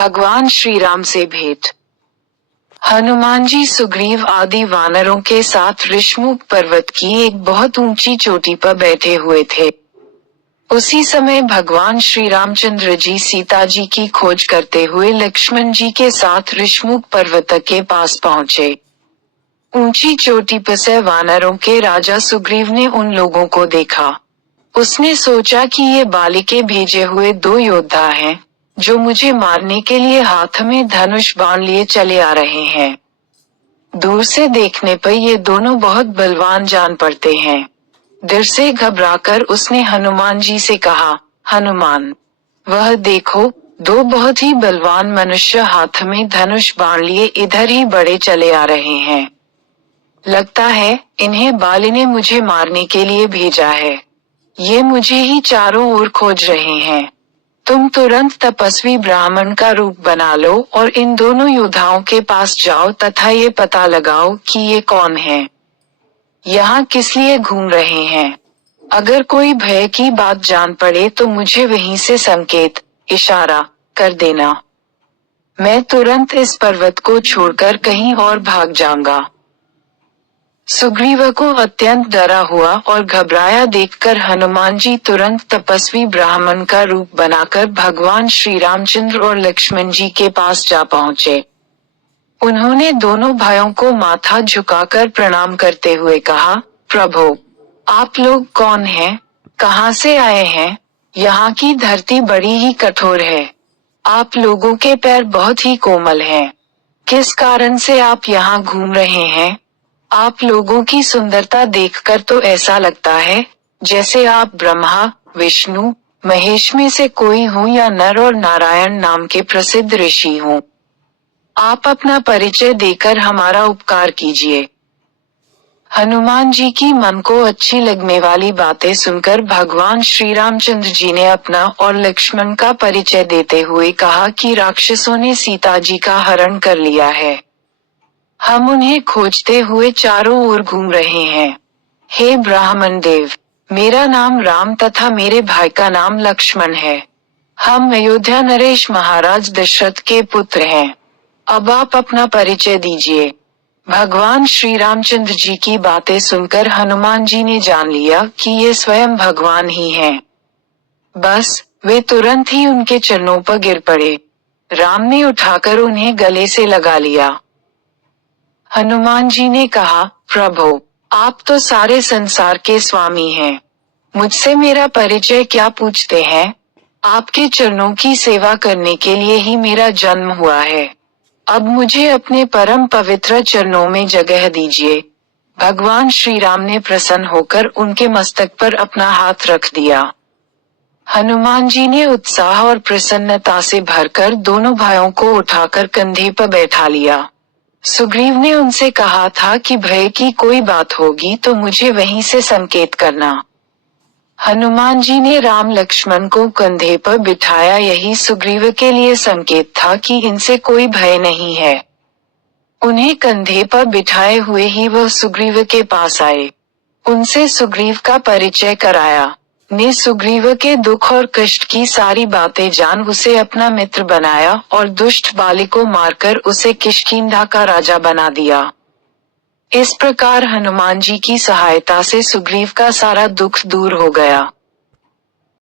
भगवान श्री राम से भेंट। हनुमान जी सुग्रीव आदि वानरों के साथ ऋषमुख पर्वत की एक बहुत ऊंची चोटी पर बैठे हुए थे। उसी समय भगवान श्री रामचंद्र जी सीता जी की खोज करते हुए लक्ष्मण जी के साथ ऋषमुख पर्वत के पास पहुँचे। ऊंची चोटी पर से वानरों के राजा सुग्रीव ने उन लोगों को देखा। उसने सोचा कि ये बालिके भेजे हुए दो योद्धा हैं, जो मुझे मारने के लिए हाथ में धनुष बाण लिए चले आ रहे हैं। दूर से देखने पर ये दोनों बहुत बलवान जान पड़ते हैं। डर से घबराकर उसने हनुमान जी से कहा, हनुमान, वह देखो, दो बहुत ही बलवान मनुष्य हाथ में धनुष बाण लिए इधर ही बढ़े चले आ रहे हैं। लगता है इन्हें बाली ने मुझे मारने के लिए भेजा है। ये मुझे ही चारों ओर खोज रहे हैं। तुम तुरंत तपस्वी ब्राह्मण का रूप बना लो और इन दोनों योद्धाओं के पास जाओ तथा ये पता लगाओ कि ये कौन है, यहाँ किस लिए घूम रहे हैं। अगर कोई भय की बात जान पड़े तो मुझे वहीं से संकेत, इशारा कर देना। मैं तुरंत इस पर्वत को छोड़कर कहीं और भाग जाऊंगा। सुग्रीव को अत्यंत डरा हुआ और घबराया देखकर हनुमान जी तुरंत तपस्वी ब्राह्मण का रूप बनाकर भगवान श्री रामचंद्र और लक्ष्मण जी के पास जा पहुँचे। उन्होंने दोनों भाइयों को माथा झुकाकर प्रणाम करते हुए कहा, प्रभु, आप लोग कौन हैं? कहाँ से आए हैं? यहाँ की धरती बड़ी ही कठोर है। आप लोगों के पैर बहुत ही कोमल हैं। किस कारण से आप यहाँ घूम रहे हैं? आप लोगों की सुंदरता देखकर तो ऐसा लगता है जैसे आप ब्रह्मा, विष्णु, महेश में से कोई हो या नर और नारायण नाम के प्रसिद्ध ऋषि हों। आप अपना परिचय देकर हमारा उपकार कीजिए। हनुमान जी की मन को अच्छी लगने वाली बातें सुनकर भगवान श्री रामचंद्र जी ने अपना और लक्ष्मण का परिचय देते हुए कहा कि राक्षसों ने सीता जी का हरण कर लिया है। हम उन्हें खोजते हुए चारों ओर घूम रहे हैं। हे ब्राह्मण देव, मेरा नाम राम तथा मेरे भाई का नाम लक्ष्मण है। हम अयोध्या नरेश महाराज दशरथ के पुत्र हैं। अब आप अपना परिचय दीजिए। भगवान श्री रामचंद्र जी की बातें सुनकर हनुमान जी ने जान लिया कि ये स्वयं भगवान ही हैं। बस वे तुरंत ही उनके चरणों पर गिर पड़े। राम ने उठाकर उन्हें गले से लगा लिया। हनुमान जी ने कहा, प्रभु, आप तो सारे संसार के स्वामी हैं। मुझसे मेरा परिचय क्या पूछते हैं? आपके चरणों की सेवा करने के लिए ही मेरा जन्म हुआ है। अब मुझे अपने परम पवित्र चरणों में जगह दीजिए। भगवान श्री राम ने प्रसन्न होकर उनके मस्तक पर अपना हाथ रख दिया। हनुमान जी ने उत्साह और प्रसन्नता से भरकर दोनों भाइयों को उठाकर कंधे पर बैठा लिया। सुग्रीव ने उनसे कहा था कि भय की कोई बात होगी तो मुझे वहीं से संकेत करना। हनुमान जी ने राम लक्ष्मण को कंधे पर बिठाया। यही सुग्रीव के लिए संकेत था कि इनसे कोई भय नहीं है। उन्हें कंधे पर बिठाए हुए ही वह सुग्रीव के पास आए। उनसे सुग्रीव का परिचय कराया। ने सुग्रीव के दुख और कष्ट की सारी बातें जान उसे अपना मित्र बनाया और दुष्ट बाली को मारकर उसे किष्किंधा का राजा बना दिया। इस प्रकार हनुमान जी की सहायता से सुग्रीव का सारा दुख दूर हो गया।